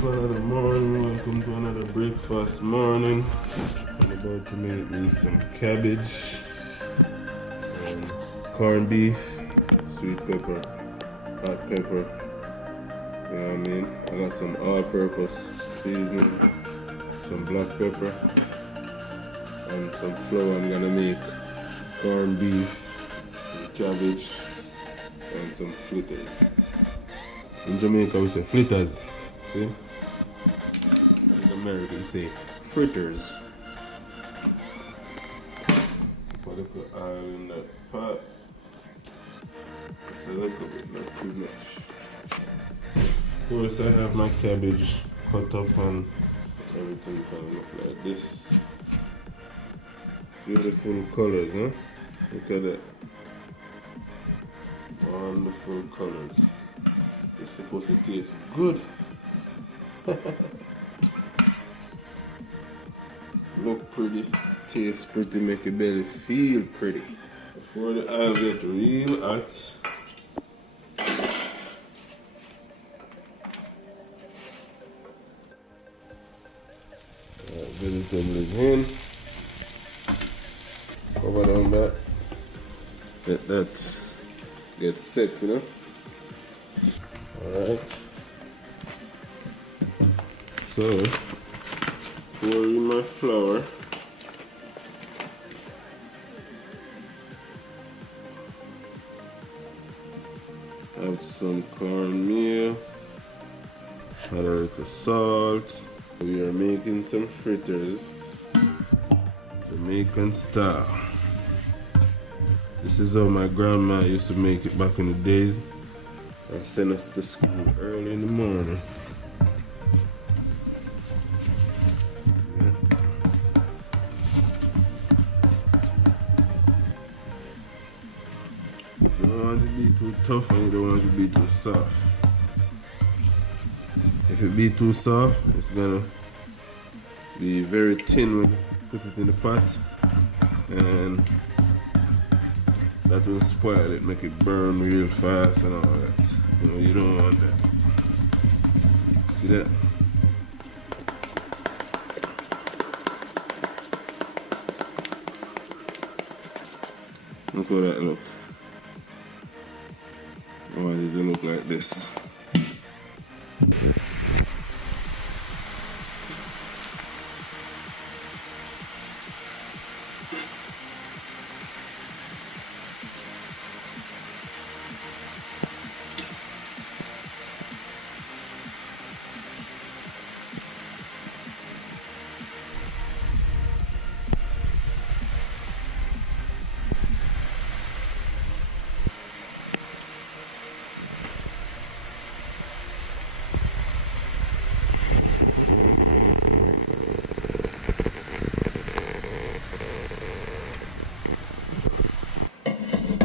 to another morning. Welcome to another breakfast morning. I'm about to make me some cabbage and corned beef, sweet pepper, hot pepper. You know what I mean? I got some all-purpose seasoning, some black pepper, and some flour. I'm gonna make corned beef, and cabbage, and some fritters. In Jamaica we say fritters. See? In America we say fritters. Put a little oil in that pot. Just a little bit, not too much. Of course I have my cabbage cut up and everything kind of look like this. Beautiful colors, huh? Look at that. Wonderful colors. It's supposed to taste good. Look pretty, taste pretty, make your belly feel pretty. Before the oil gets real hot, vegetable is in. Cover down that. Let that get set, you know. Alright. So, pour in my flour. Add some cornmeal. Add a little salt. We are making some fritters, Jamaican style. This is how my grandma used to make it back in the days. And send us to school early in the morning. You don't want it to be too tough and you don't want it to be too soft. If it be too soft, it's gonna be very thin when you put it in the pot, and that will spoil it, make it burn real fast and all that. You know, you don't want that. See that? Look how that look. I want it to look like this.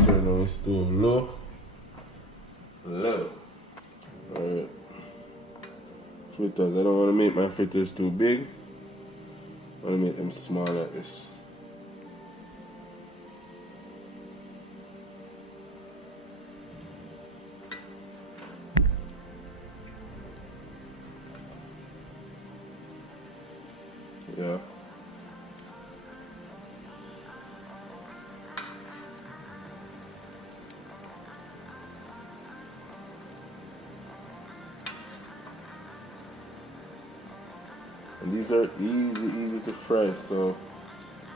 Turn on the stove low. Alright. Fritters. I don't want to make my fritters too big. I want to make them small like this. Yeah. And these are easy to fry, so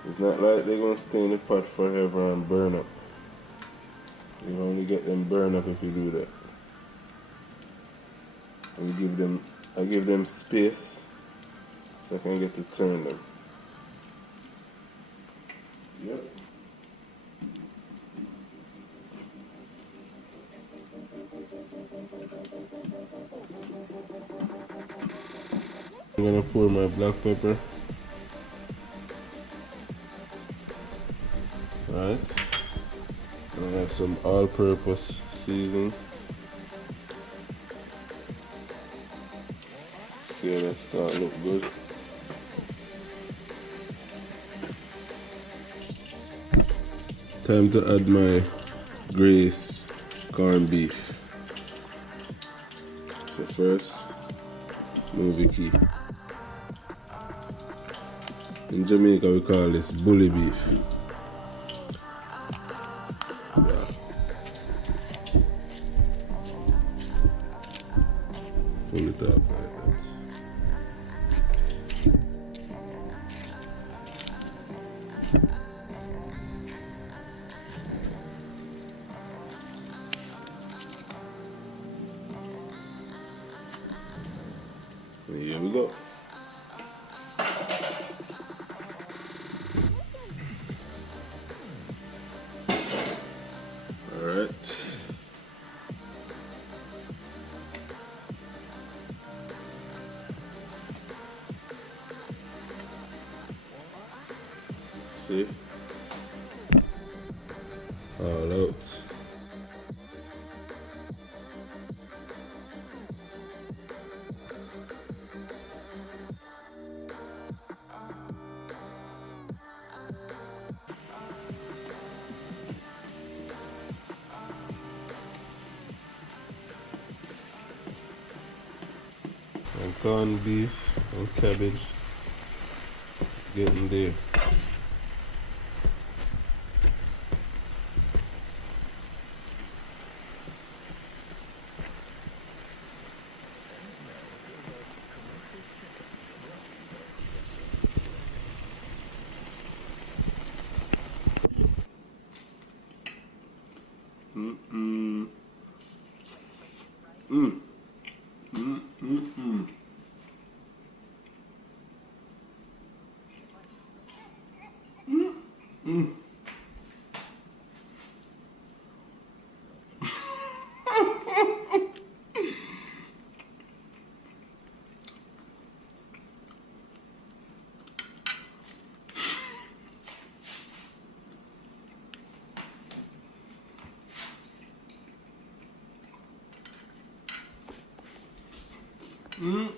it's not like they're gonna stay in the pot forever and burn up. You only get them burn up if you do that. And I give them space so I can get to turn them. Yep. I'm gonna pour my black pepper. Alright. I have some all-purpose seasoning. See how that start look good. Time to add my Grace corned beef. So first, movie key. In Jamaica we call this bully beef. Yeah. Pull it off like that. And here we go. Alright. See? All out. And corned beef and cabbage. It's getting there. Mm-mm. Mm. Mm-mm-mm. Mm. Mm.